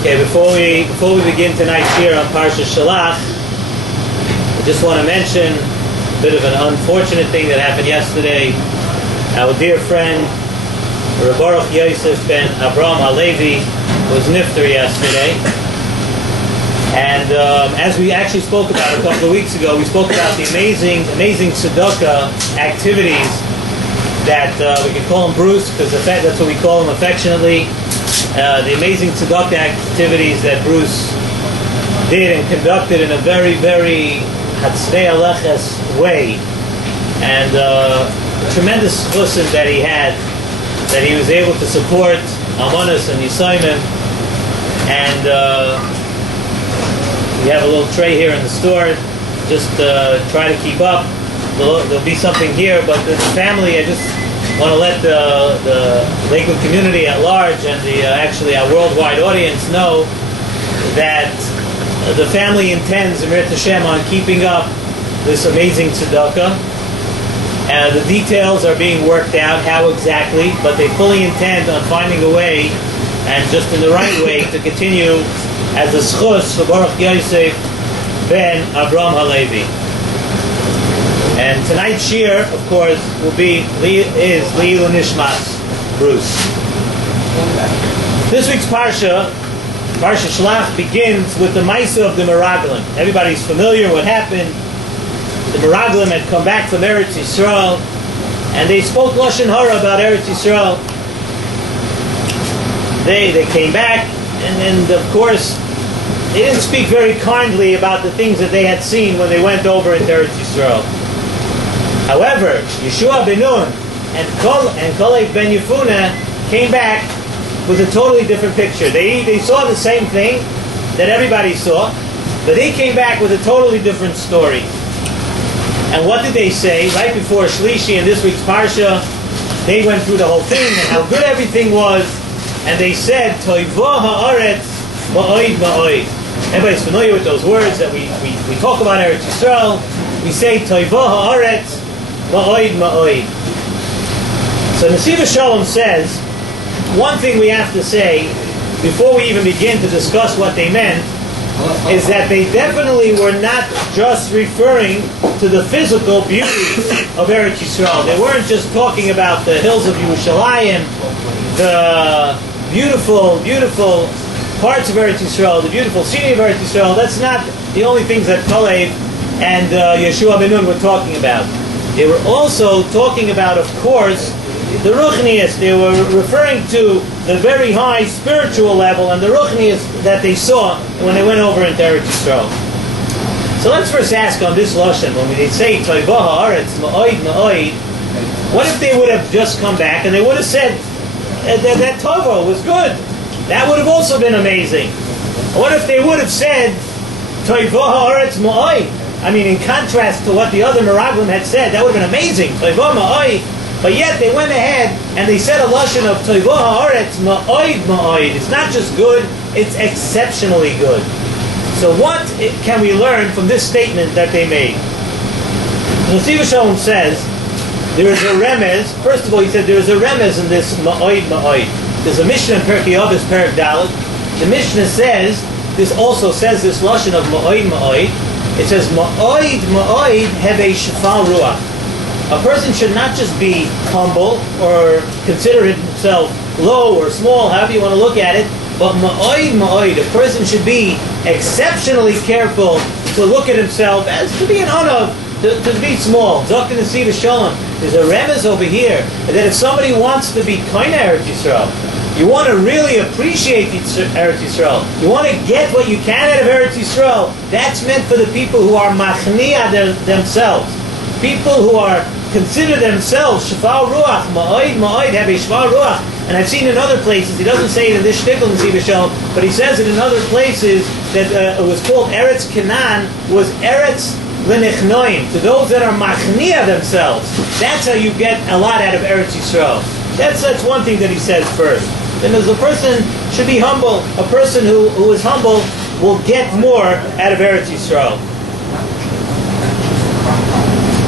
Okay, before we begin tonight's year on Parshas Shelach, I just want to mention a bit of an unfortunate thing that happened yesterday. Our dear friend Baruch Yosef ben Abraham Halevi was nifter yesterday, and as we actually spoke about a couple of weeks ago, we spoke about the amazing tzedakah activities that we can call him Bruce, because that's what we call him affectionately. The amazing tzedakah activities that Bruce did and conducted in a very, very hatzvei aleches way, and tremendous chusn that he had, that he was able to support Almanas and Yisayimim. And we have a little tray here in the store. Just try to keep up. There'll be something here, but the family, I just want to let the Lakewood community at large and actually our worldwide audience know that the family intends, Emir Tashem, on keeping up this amazing tzedakah. The details are being worked out, how exactly, but they fully intend on finding a way, and just in the right way, to continue as a schus for Baruch Yosef ben Abraham Halevi. And tonight's shir, of course, is Li'il Nishmas Bruce. This week's Parsha, Parshas Shelach, begins with the Maisa of the Meraglim. Everybody's familiar what happened. The Meraglim had come back from Eretz Yisrael, and they spoke Lashon Hara about Eretz Yisrael. They came back, and of course, they didn't speak very kindly about the things that they had seen when they went over into Eretz Yisrael. However, Yeshua ben Nun and Kalev ben Yefuna came back with a totally different picture. They saw the same thing that everybody saw, but they came back with a totally different story. And what did they say? Right before Shlishi in this week's Parsha, they went through the whole thing and how good everything was, and they said, Toivo ha'aretz ma'oid ma'oid. Everybody's familiar with those words that we talk about Eretz Yisrael. We say, Toivo ha'aretz ma'oid ma'oid. So Nesiv Shalom says, one thing we have to say before we even begin to discuss what they meant is that they definitely were not just referring to the physical beauty of Eretz Yisrael. They weren't just talking about the hills of Yerushalayim, the beautiful, beautiful parts of Eretz Yisrael, the beautiful scenery of Eretz Yisrael. That's not the only things that Kalev and Yeshua ben Nun were talking about. They were also talking about, of course, the Ruchnius. They were referring to the very high spiritual level and the Ruchnius that they saw when they went over into Eretz Yisrael. So let's first ask on this Lashon, when they say Toivo ha'aretz ma'oid ma'oid, what if they would have just come back and they would have said that Tovo was good? That would have also been amazing. What if they would have said Toivo ha'aretz ma'oid? I mean, in contrast to what the other Meraglim had said, that would have been amazing. Toivo ma'oid. But yet they went ahead and they said a lashon of Toivo ha'aretz ma'oid ma'oid. It's not just good, it's exceptionally good. So what can we learn from this statement that they made? Nesiv Shalom says there is a remez. First of all, he said there is a remez in this ma'oid ma'oid. There's a Mishnah in Perkei Avos Perek Dalet. The Mishnah says, this also says this lashon of ma'oid ma'oid. It says ma'oid ma'oid heve shefal ruach. A person should not just be humble or consider himself low or small, however you want to look at it, but ma'oid ma'oid, a person should be exceptionally careful to look at himself as to be an unav, to be small. Dr. Nesiv Shalom, there's a remez over here that if somebody wants to be kind of Eretz Yisrael, you want to really appreciate Eretz Yisrael, you want to get what you can out of Eretz Yisrael, that's meant for the people who are machniah themselves. People who are consider themselves shefal ruach, ma'oid ma'oid have a shefal ruach. And I've seen in other places, he doesn't say it in this shtickle in Nesiv Shalom, but he says it in other places that it was called Eretz Canaan, was Eretz L'Nichnoim, to those that are machniah themselves. That's how you get a lot out of Eretz Yisrael. That's one thing that he says first. Then as a person should be humble. A person who is humble will get more out of Eretz Yisrael.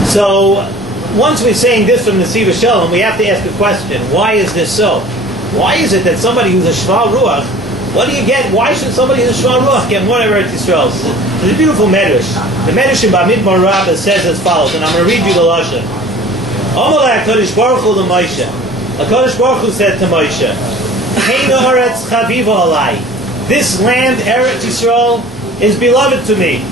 So once we're saying this from Nesiv Shalom, we have to ask a question. Why is this so? Why is it that somebody who's a Shval Ruach What do you get? Why should somebody in the Shulchan Aruch get more of Eretz Yisrael? It's a beautiful medrash. The medrash in Bamidbar Rabbah says as follows, and I'm going to read you the lashon. Amalei HaKadosh Baruch Hu LaMoshe. HaKadosh Baruch Hu said to Moshe, Heina Haaretz Chaviva Alai. This land, Eretz Yisrael, is beloved to me.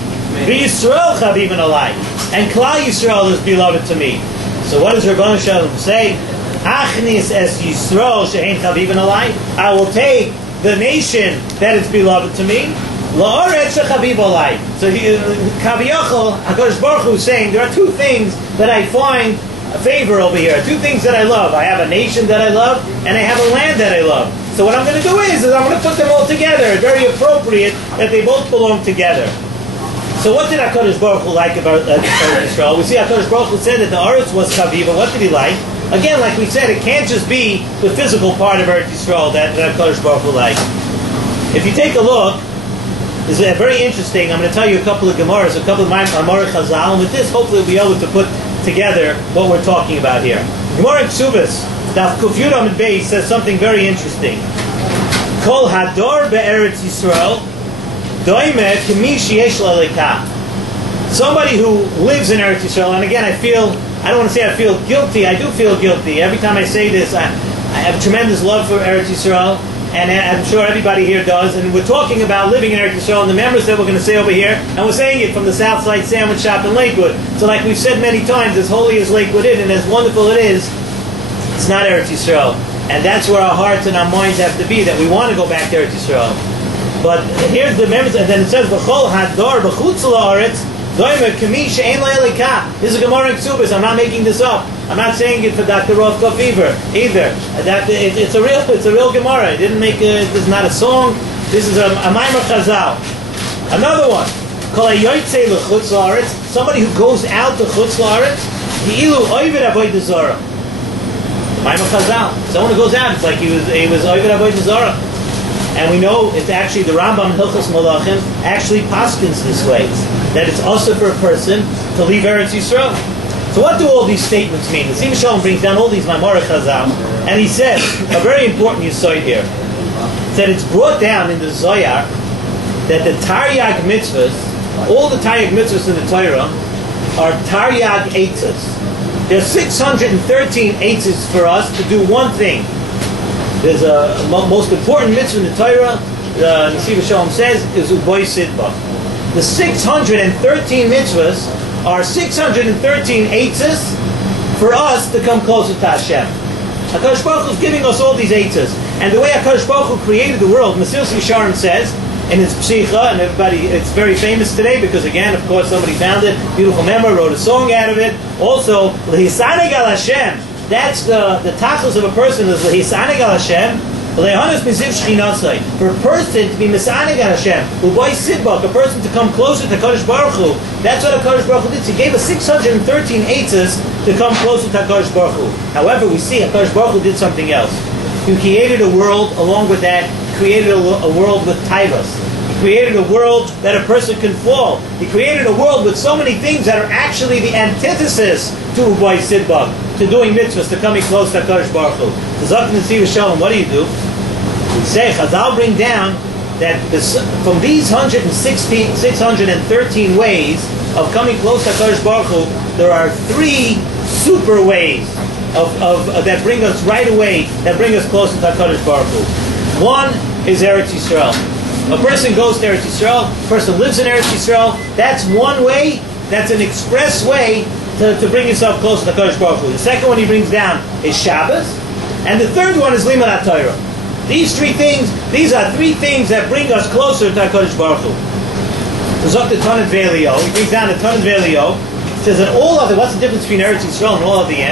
V'Yisrael Chaviva Alai. And Klal Yisrael is beloved to me. So what does Rabbanu Shalom say? Achnis es Yisrael she'ein Chaviva Alai. I will take the nation that is beloved to me. La'aretz she'chaviva alai. So Kaviyachol, HaKadosh Baruch Hu is saying there are two things that I find a favor over here. Two things that I love. I have a nation that I love, and I have a land that I love. So what I'm going to do is I'm going to put them all together. It's very appropriate that they both belong together. So what did HaKadosh Baruch Hu like about Israel? We see HaKadosh Baruch Hu said that the Aretz was Chaviva. What did he like? Again, like we said, it can't just be the physical part of Eretz Yisrael that HaKadosh Baruch Hu liked. If you take a look, this is very interesting. I'm going to tell you a couple of Gemaras, a couple of Amar Chazal, and with this, hopefully, we'll be able to put together what we're talking about here. Gemara in Ksubas, Daf Kuf Yud Amud Beis says something very interesting. Kol Hador be'Eretz Yisrael doime k'mi sheyesh l'alekah. Somebody who lives in Eretz Yisrael, and again, I don't want to say I feel guilty. I do feel guilty. Every time I say this, I have tremendous love for Eretz Yisrael, and I'm sure everybody here does. And we're talking about living in Eretz Yisrael, and the members that we're going to say over here, and we're saying it from the Southside Sandwich Shop in Lakewood. So like we've said many times, as holy as Lakewood is, and as wonderful it is, it's not Eretz Yisrael. And that's where our hearts and our minds have to be, that we want to go back to Eretz Yisrael. But here's the members, and then it says, V'chol hador b'chutz la'aretz. This is a Gemara in Ksubas. I'm not making this up. I'm not saying it for Dr. Rovkov either. It's a real Gemara. It didn't make this is not a song. This is a Maimar Chazal. Another one. Somebody who goes out to Chutz La'aretz. Maimar Chazal. Someone who goes out, it's like he was Oived Avodah Zarah. And we know it's actually the Rambam Hilchos Malachim actually paskins this way, that it's also for a person to leave Eretz Yisrael. So what do all these statements mean? The Sima Shalom brings down all these Maimar Chazal, and he says a very important yesod here. That it's brought down in the Zohar that the Taryag mitzvahs, all the Taryag mitzvahs in the Torah, are Taryag eitzahs. There's 613 eitzahs for us to do one thing. There's a most important mitzvah in the Torah, the Nesiv Shalom says, is Uboy Sidba. The 613 mitzvahs are 613 eitzahs for us to come closer to Hashem. HaKadosh Baruch Hu is giving us all these eitzahs. And the way HaKadosh Baruch Hu created the world, Mesilas Yesharim says, in his Psicha, and everybody, it's very famous today because, again, of course, somebody found it, beautiful memory, wrote a song out of it. Also, L'hisaneg al Hashem. That's the tachlis of a person is L'hisaneg al Hashem, L'ehanas miziv shchinatzai. For a person to be misaneg al Hashem, Uboy Sidbak, a person to come closer to HaKadosh Baruch Hu. That's what HaKadosh Baruch Hu did. He gave us 613 eitzahs to come closer to HaKadosh Baruch Hu. However, we see HaKadosh Baruch Hu did something else. He created a world, along with that, created a world with taivas. He created a world that a person can fall. He created a world with so many things that are actually the antithesis to Uboy Sidbak, to doing mitzvahs, to coming close to HaKadosh Baruch Hu. The Zak Nesiv Shalom, what do? We say, Chazal bring down that from these 613 ways of coming close to HaKadosh Baruch Hu, there are 3 super ways of that bring us right away, that bring us closer to HaKadosh Baruch Hu. One is Eretz Yisrael. A person goes to Eretz Yisrael, a person lives in Eretz Yisrael, that's one way, that's an express way to bring yourself closer to HaKadosh Baruch Hu. The second one he brings down is Shabbos, and the third one is Limud HaTorah. These are 3 things that bring us closer to HaKadosh Baruch Hu. The Zok the Tanit Ve'Elio, he brings down the Tanit Ve'Elio, says that what's the difference between Eretz Yisrael and all of the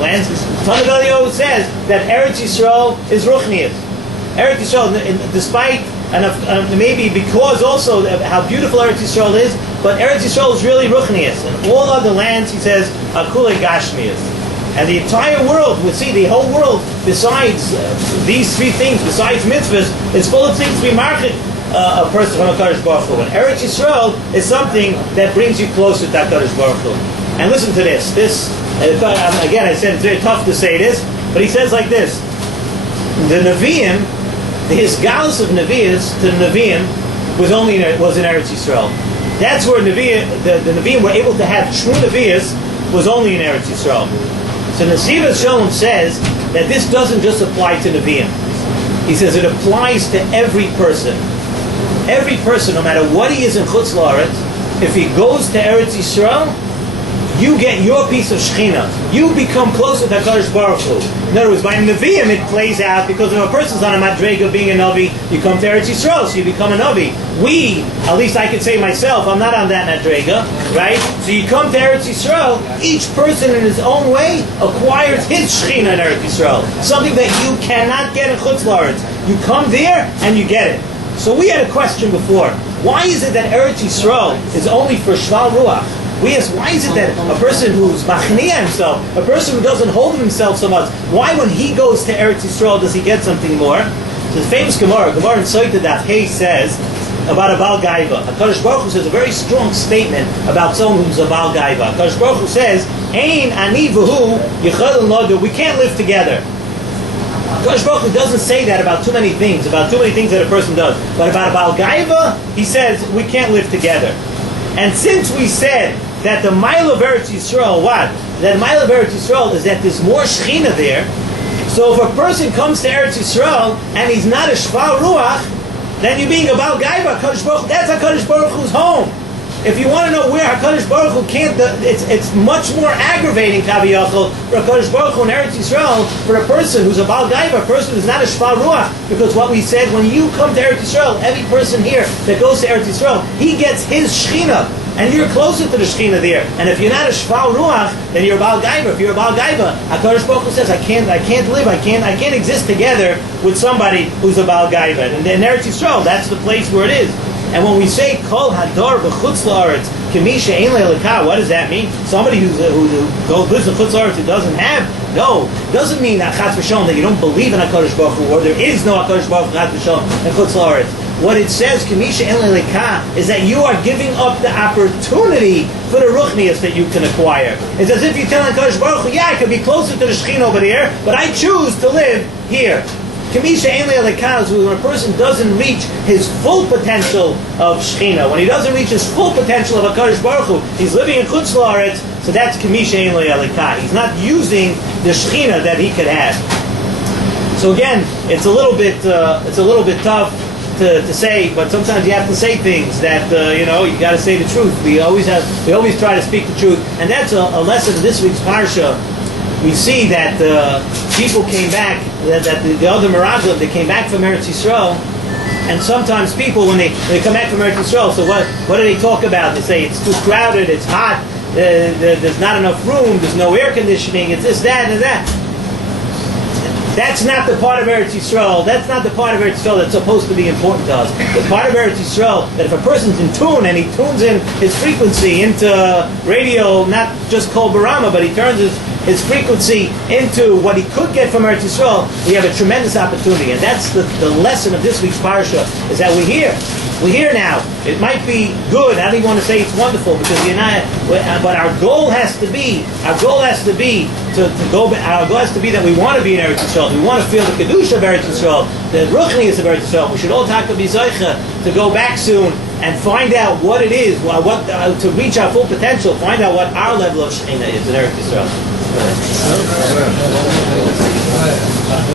lands? Tanit Ve'Elio says that Eretz Yisrael is Ruchnius. Eretz Yisrael, despite, and maybe because also of how beautiful Eretz Yisrael is, but Eretz Yisrael is really Ruchnius. And all other lands, he says, are Kulei Gashmias. And the entire world, we see the whole world, besides these 3 things, besides mitzvahs, is full of things to be market a person from HaKadosh Baruch Hu. And Eretz Yisrael is something that brings you closer to HaKadosh Baruch Hu. And listen to this. Again, I said it's very tough to say this, but he says like this. The Nevi'im The Hisgalus of Nevi'us to the Nevi'im was in Eretz Yisrael. That's where the Nevi'im were able to have true Nevi'us, was only in Eretz Yisrael. So Nesiva Shalom says that this doesn't just apply to Nevi'im. He says it applies to every person. Every person, no matter what he is in Chutz La'aretz, if he goes to Eretz Yisrael, you get your piece of Shechina. You become closer to HaKadosh Baruch Hu. In other words, by Nevi'im it plays out because if a person's on a Madrega being a Navi, you come to Eretz Yisrael, so you become a Navi. We, at least I can say myself, I'm not on that Madrega, right? So you come to Eretz Yisrael, each person in his own way acquires his Shechina in Eretz Yisrael. Something that you cannot get in Chutz La'aretz. You come there and you get it. So we had a question before. Why is it that Eretz Yisrael is only for Shval Ruach? We ask, why is it that a person who's machniya himself, a person who doesn't hold himself so much, why when he goes to Eretz Yisrael does he get something more? So the famous Gemara in Soita Daf Hey says about a Baal Gaiva. HaKadosh Baruch Hu says a very strong statement about someone who's a Baal Gaiva. HaKadosh Baruch Hu says, Ein ani v'hu yichadel nodu, we can't live together. HaKadosh Baruch Hu doesn't say that about too many things that a person does. But about a Baal Gaiva, he says, we can't live together. And since we said that the Mile of Eretz Yisrael, what? That Mile of Eretz Yisrael is that there's more Shechina there. So if a person comes to Eretz Yisrael and he's not a Shval Ruach, then you're being a Baal Gaiva, HaKadosh Baruch Hu, that's HaKadosh Baruch Hu's home. If you want to know where HaKadosh Baruch Hu can't, it's much more aggravating, Kaviyachol, for HaKadosh Baruch Hu in Eretz Yisrael, for a person who's a Baal Gaiva, a person who's not a Shval Ruach, because what we said, when you come to Eretz Yisrael, every person here that goes to Eretz Yisrael, he gets his Shechina. And you're closer to the Shechina there. And if you're not a Shval Ruach, then you're a Baal Gaiva. If you're a Baal Gaiva, HaKadosh Baruch Hu says, I can't live, I can't exist together with somebody who's a Baal Gaiva. And in Eretz Yisrael, that's the place where it is. And when we say Kol Hador b'Chutz La'aretz K'misha Ein Le'Elokah, what does that mean? Somebody who lives in Chutz La'aretz who doesn't have? No, it doesn't mean that Chas v'Shalom that you don't believe in HaKadosh Baruch Hu, or there is no HaKadosh Baruch Hu Chas v'Shalom in Chutz La'aretz. What it says, K'misha Ein Le'Elokah, is that you are giving up the opportunity for the ruchnius that you can acquire. It's as if you're telling HaKadosh Baruch Hu, yeah, I could be closer to the Shechina over there, but I choose to live here. Kamisha Ein Le'Elokah is when a person doesn't reach his full potential of Shechina. When he doesn't reach his full potential of HaKadosh Baruch Hu, he's living in Chutz La'aretz, so that's Kamisha Ein Le'Elokah. He's not using the Shechina that he could have. So again, it's a little bit tough to say, but sometimes you have to say things that you got to say the truth. We always try to speak the truth, and that's a lesson in this week's parsha. We see that people came back, that the other Meraglim, they came back from Eretz Yisrael, and sometimes people, when they come back from Eretz Yisrael, so what do they talk about? They say it's too crowded, it's hot, there's not enough room, there's no air conditioning, it's this, that, and that. That's not the part of Eretz Yisrael. That's not the part of Eretz Yisrael that's supposed to be important to us. The part of Eretz Yisrael that if a person's in tune and he tunes in his frequency into radio, not just Kol Barama, but he turns his frequency into what he could get from Eretz Yisrael, we have a tremendous opportunity. And that's the lesson of this week's parsha, is that we're here. We're here now. It might be good. I don't even want to say it's wonderful because you're not. But our goal has to be. Our goal has to be to go. Our goal has to be that we want to be in Eretz Yisrael. We want to feel the kedusha of Eretz Yisrael, the ruchnius of Eretz Yisrael. We should all talk to Bizoicha to go back soon and find out what it is. To reach our full potential. Find out what our level of Shechina is in Eretz Yisrael.